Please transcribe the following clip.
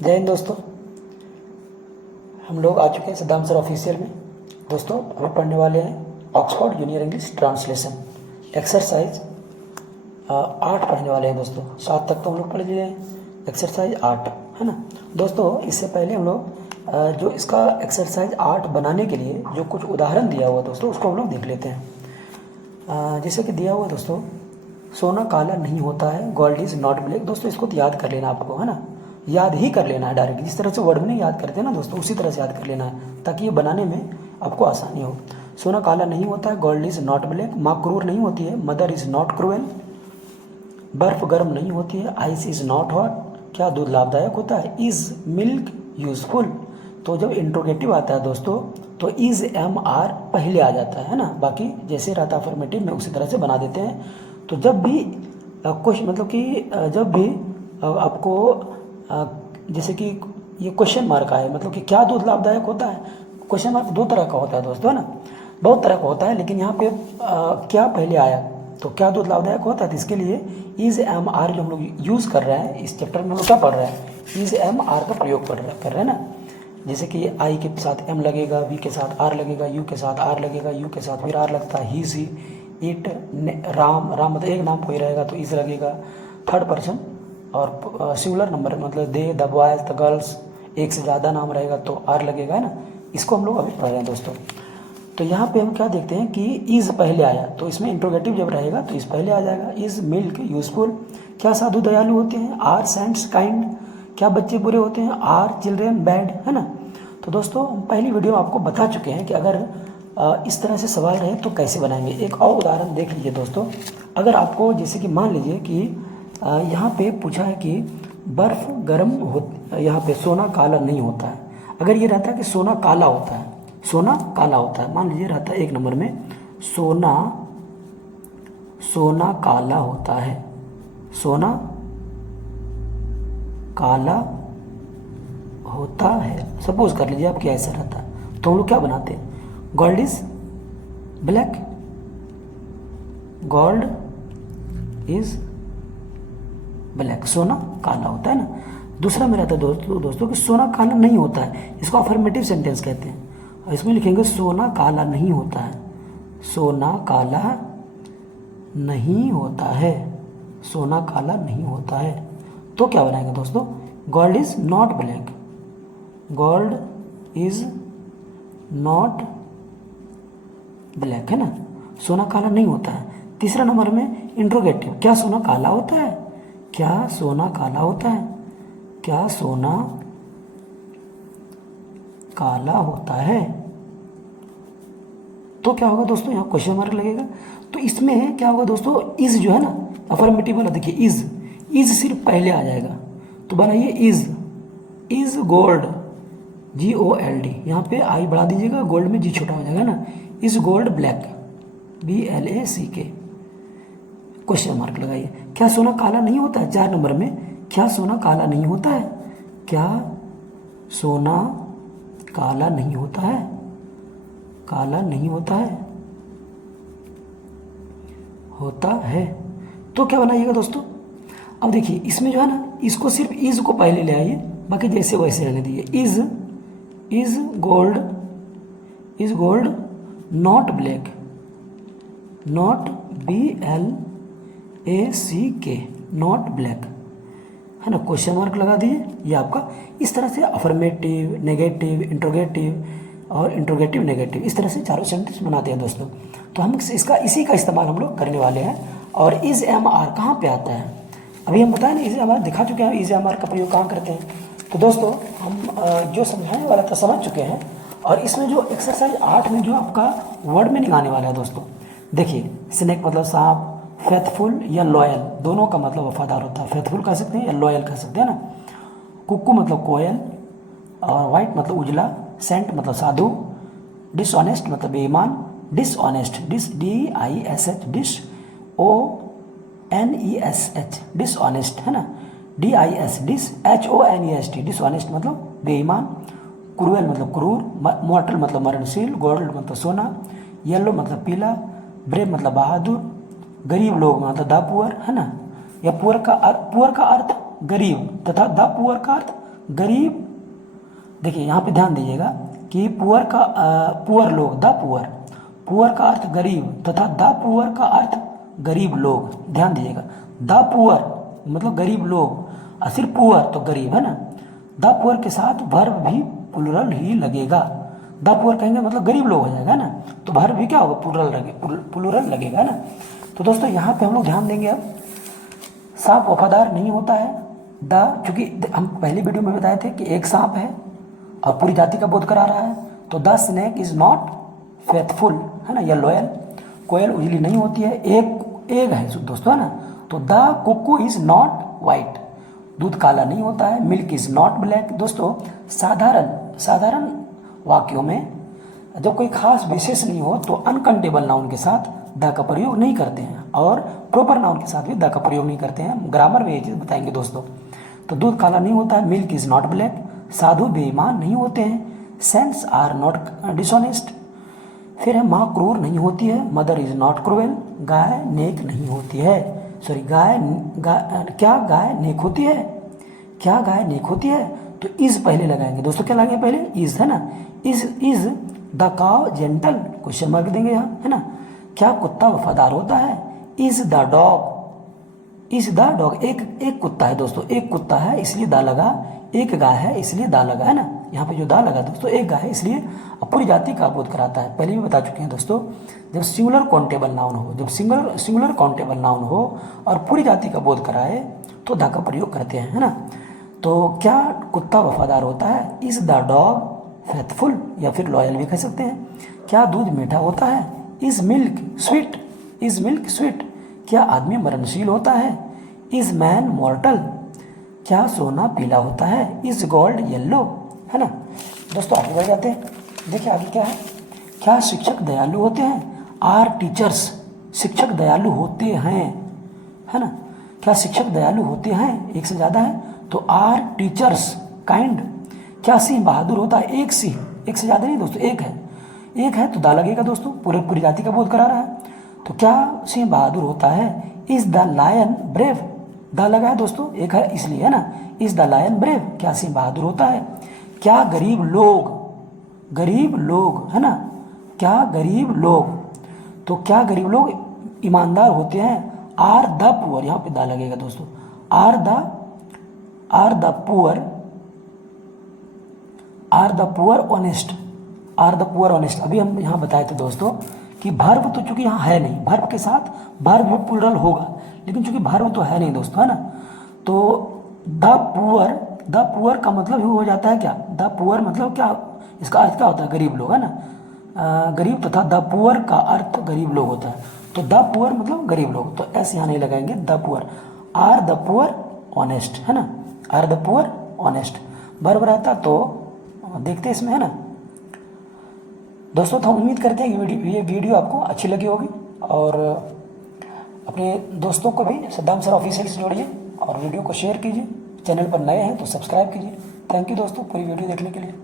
जय हिंद दोस्तों। हम लोग आ चुके हैं सिद्धांत सर ऑफिशियल में। दोस्तों हम पढ़ने वाले हैं Oxford junior English translation exercise 8 पढ़ने वाले हैं दोस्तों। 7 तक तो हम लोग पढ़ लिए हैं, एक्सरसाइज 8 है ना दोस्तों। इससे पहले हम लोग जो इसका एक्सरसाइज 8 बनाने के लिए जो कुछ उदाहरण दिया हुआ दोस्तों उसको हम लोग देख लेते हैं। जैसे कि दिया हुआ दोस्तों, सोना काला नहीं होता है, गोल्ड इज नॉट ब्लैक। दोस्तों इसको तो याद कर लेना आपको, है ना, याद ही कर लेना है डायरेक्ट। जिस तरह से वर्ड में नहीं याद करते ना दोस्तों, उसी तरह से याद कर लेना है ताकि ये बनाने में आपको आसानी हो। सोना काला नहीं होता है, गोल्ड इज नॉट ब्लैक। माँ क्रूर नहीं होती है, मदर इज नॉट क्रूएल। बर्फ गर्म नहीं होती है, आइस इज नॉट हॉट। क्या दूध लाभदायक होता है, इज मिल्क यूजफुल। तो जब इंट्रोगेटिव आता है दोस्तों तो इज एम आर पहले आ जाता है ना, बाकी जैसे रहता है अफर्मेटिव में उसी तरह से बना देते हैं। तो जब भी कुछ मतलब कि जब भी आपको जैसे कि ये क्वेश्चन मार्क आए, मतलब कि क्या दूध लाभदायक होता है। क्वेश्चन मार्क 2 तरह का होता है दोस्तों, है ना, बहुत तरह का होता है, लेकिन यहाँ पे क्या पहले आया तो क्या दूध लाभदायक होता है। तो इसके लिए इज एम आर जो हम लोग यूज़ कर रहे हैं इस चैप्टर में, हम लोग क्या पढ़ रहे हैं, इज एम आर का प्रयोग कर रहे हैं ना। जैसे कि आई के साथ एम लगेगा, वी के साथ आर लगेगा, यू के साथ आर लगेगा, यू के साथ फिर आर लगता है, ही सी इट राम मतलब एक नाम कोई रहेगा तो इज लगेगा। थर्ड पर्सन और सिंगुलर नंबर मतलब दे द बॉयज द गर्ल्स, एक से ज़्यादा नाम रहेगा तो आर लगेगा, है ना। इसको हम लोग अभी पढ़ रहे हैं दोस्तों। तो यहाँ पे हम क्या देखते हैं कि इज़ पहले आया तो इसमें इंट्रोगेटिव जब रहेगा तो इस पहले आ जाएगा। Is milk useful. क्या साधु दयालु होते हैं, आर सेंट्स काइंड। क्या बच्चे बुरे होते हैं, आर चिल्ड्रेन बैड, है ना। तो दोस्तों हम पहली वीडियो में आपको बता चुके हैं कि अगर इस तरह से सवाल रहे तो कैसे बनाएंगे। एक और उदाहरण देख लीजिए दोस्तों। अगर आपको जैसे कि मान लीजिए कि यहाँ पे पूछा है कि बर्फ़ गर्म हो, यहाँ पे सोना काला नहीं होता है। अगर ये रहता है कि सोना काला होता है, सोना काला होता है, मान लीजिए रहता है 1 नंबर में सोना काला होता है, सोना काला होता है, सपोज कर लीजिए आपके ऐसा रहता है, तो हम लोग क्या बनाते हैं, gold is black, gold is black, सोना काला होता है ना। दूसरा में रहता है दोस्तों कि सोना काला नहीं होता है, इसको अफर्मेटिव सेंटेंस कहते हैं। और इसमें लिखेंगे सोना काला नहीं होता है, सोना काला नहीं होता है, सोना काला नहीं होता है। तो क्या बनाएंगे दोस्तों, gold is not black, gold is not black, है ना, सोना काला नहीं होता है। तीसरा नंबर में इंट्रोगेटिव, क्या सोना काला होता है, क्या सोना काला होता है, क्या सोना काला होता है। तो क्या होगा दोस्तों, यहाँ क्वेश्चन मार्क लगेगा। तो इसमें क्या होगा दोस्तों, इज जो है ना अफर्मेटिव वाला, देखिए इज सिर्फ पहले आ जाएगा। तो बनाइए इज गोल्ड, GOLD, यहाँ पे आई बढ़ा दीजिएगा, गोल्ड में जी छोटा हो जाएगा ना। Is gold black, BLACK, question mark लगाइए। क्या सोना काला नहीं होता है, 4 नंबर में क्या सोना काला नहीं होता है, क्या सोना काला नहीं होता है, काला नहीं होता है, होता है। तो क्या बनाइएगा दोस्तों, अब देखिए इसमें जो है ना, इसको सिर्फ इज को पहले ले आइए, बाकी जैसे वैसे रहने दीजिए। Is gold not black, not BLACK, not black, है ना, क्वेश्चन मार्क लगा दिए। ये आपका इस तरह से अफर्मेटिव, नेगेटिव, इंट्रोगेटिव और इंट्रोगेटिव नेगेटिव, इस तरह से चारों सेंटेंस बनाते हैं दोस्तों। तो हम इसी का इस्तेमाल हम लोग करने वाले हैं। और इज एम आर कहाँ पे आता है, अभी हम बताएं ना, इज एम आर दिखा चुके हैं, इज एम आर का प्रयोग कहाँ करते हैं। तो दोस्तों हम जो समझाने वाला था समझ चुके हैं। और इसमें जो एक्सरसाइज 8 में जो आपका वर्ड में निकालने वाला है दोस्तों, देखिए स्नेक मतलब सांप, फेथफुल या लॉयल, दोनों का मतलब वफादार होता है, फेथफुल कह सकते हैं या लॉयल कह सकते हैं ना। कुक्कू मतलब कोयल, और वाइट मतलब उजला, सेंट मतलब साधु, डिसऑनेस्ट मतलब बेईमान, डिसऑनेस्ट DISH, DISHONEST, डिसऑनेस्ट, है ना, HONEST, डिसऑनेस्ट मतलब बेईमान, क्रूएल मतलब क्रूर, मॉर्टल मतलब मरणशील, गोल्ड मतलब सोना, येलो मतलब पीला, ब्रेव मतलब बहादुर, गरीब लोग मतलब द पुअर, है ना, या पुअर का अर्थ गरीब तथा द पुअर का अर्थ गरीब, देखिए यहाँ पे ध्यान दीजिएगा कि पुअर का पुअर लोग, द पुअर, पुअर का अर्थ गरीब तथा द पुअर का अर्थ गरीब लोग। ध्यान दीजिएगा, द पुअर मतलब गरीब लोग, और सिर्फ पुअर तो गरीब है ना। द पुअर के साथ वर्ब भी प्लुरल ही लगेगा। द पुअर कहेंगे मतलब गरीब लोग हो जाएगा ना, तो वर्ब भी क्या होगा, प्लुरल लगेगा ना। तो दोस्तों यहाँ पे हम लोग ध्यान देंगे, अब सांप वफादार नहीं होता है। द, चूंकि हम पहले वीडियो में बताए थे कि एक सांप है और पूरी जाति का बोध करा रहा है, तो the snake is not faithful है ना, या लॉयल। कोयल उजली नहीं होती है, एक है दोस्तों है ना। तो the Kuku is not white, दूध काला नहीं होता है। Milk is not black. दोस्तों साधारण वाक्यों में जब कोई खास विशेष नहीं हो तो अनकाउंटेबल नाउन के साथ द का प्रयोग नहीं करते हैं, और प्रॉपर नाउन के साथ भी द का प्रयोग नहीं करते हैं। ग्रामर में ये चीज़ बताएंगे दोस्तों। तो दूध काला नहीं होता है, मिल्क इज नॉट ब्लैक, साधु बेईमान नहीं होते हैं, सेंट्स आर नॉट डिसऑनेस्ट। फिर है माँ क्रूर नहीं होती है, मदर इज नॉट क्रूएल, गाय नेक नहीं होती है। सॉरी, क्या गाय नेक होती है, क्या गाय नेक होती है, तो इज पहले लगाएंगे दोस्तों। क्या लगाएंगे पहले, इज है ना। इज द काव जेंटल, क्वेश्चन मार्क देंगे यहाँ है ना। क्या कुत्ता वफादार होता है, इज द डॉग, एक कुत्ता है दोस्तों, एक कुत्ता है इसलिए दा लगा, एक गाय है इसलिए दा लगा है ना। यहाँ पे जो दा लगा दोस्तों, एक गाय है इसलिए पूरी जाति का बोध कराता है। पहले भी बता चुके हैं दोस्तों, जब सिंगुलर काउंटेबल नाउन हो, जब सिंगुलर काउंटेबल नाउन हो और पूरी जाति का बोध कराए तो दा का प्रयोग करते हैं है ना। तो क्या कुत्ता वफादार होता है, इज द डॉग फेथफुल, या फिर लॉयल भी कह सकते हैं। क्या दूध मीठा होता है, इज मिल्क स्वीट, क्या आदमी मरणशील होता है, इज मैन मॉर्टल, क्या सोना पीला होता है, इज गोल्ड येलो है ना। दोस्तों आगे बढ़ जाते हैं, देखिए आगे क्या है। क्या शिक्षक दयालु होते हैं, आर टीचर्स, शिक्षक दयालु होते हैं है ना। क्या शिक्षक दयालु होते हैं, एक से ज़्यादा है तो आर टीचर्स काइंड। क्या सिंह बहादुर होता है, एक सिंह, एक से ज़्यादा नहीं दोस्तों, एक है तो दा लगेगा दोस्तों, पूरी जाति का बोध करा रहा है। तो क्या सिंह बहादुर होता है, इज द लायन ब्रेव, दा लगा है दोस्तों, एक है इसलिए है ना, इज द लायन ब्रेव, क्या सिंह बहादुर होता है। क्या गरीब लोग है ना, क्या गरीब लोग, तो क्या गरीब लोग ईमानदार होते हैं, आर द पुअर, यहाँ पे दा लगेगा दोस्तों, आर द पुअर ऑनेस्ट। अभी हम यहाँ बताए थे दोस्तों कि भर्व तो चूंकि यहाँ है नहीं, भर्व के साथ भर्व भी प्लुरल होगा, लेकिन चूंकि भर्व तो है नहीं दोस्तों है ना। तो द पुअर का मतलब ही हो जाता है क्या, द पुअर मतलब क्या, इसका अर्थ क्या होता है, गरीब लोग है ना। गरीब तथा द पुअर का अर्थ गरीब लोग होता है, तो द पुअर मतलब गरीब लोग, तो ऐसे यहाँ नहीं लगाएंगे। The poor, are the poor honest है ना, आर द पुअर ऑनेस्ट भर्व रहता। तो देखते हैं इसमें है ना दोस्तों। तो हम उम्मीद करते हैं कि ये वीडियो आपको अच्छी लगी होगी, और अपने दोस्तों को भी सद्दाम सर ऑफिशियल से जोड़िए और वीडियो को शेयर कीजिए। चैनल पर नए हैं तो सब्सक्राइब कीजिए। थैंक यू दोस्तों पूरी वीडियो देखने के लिए।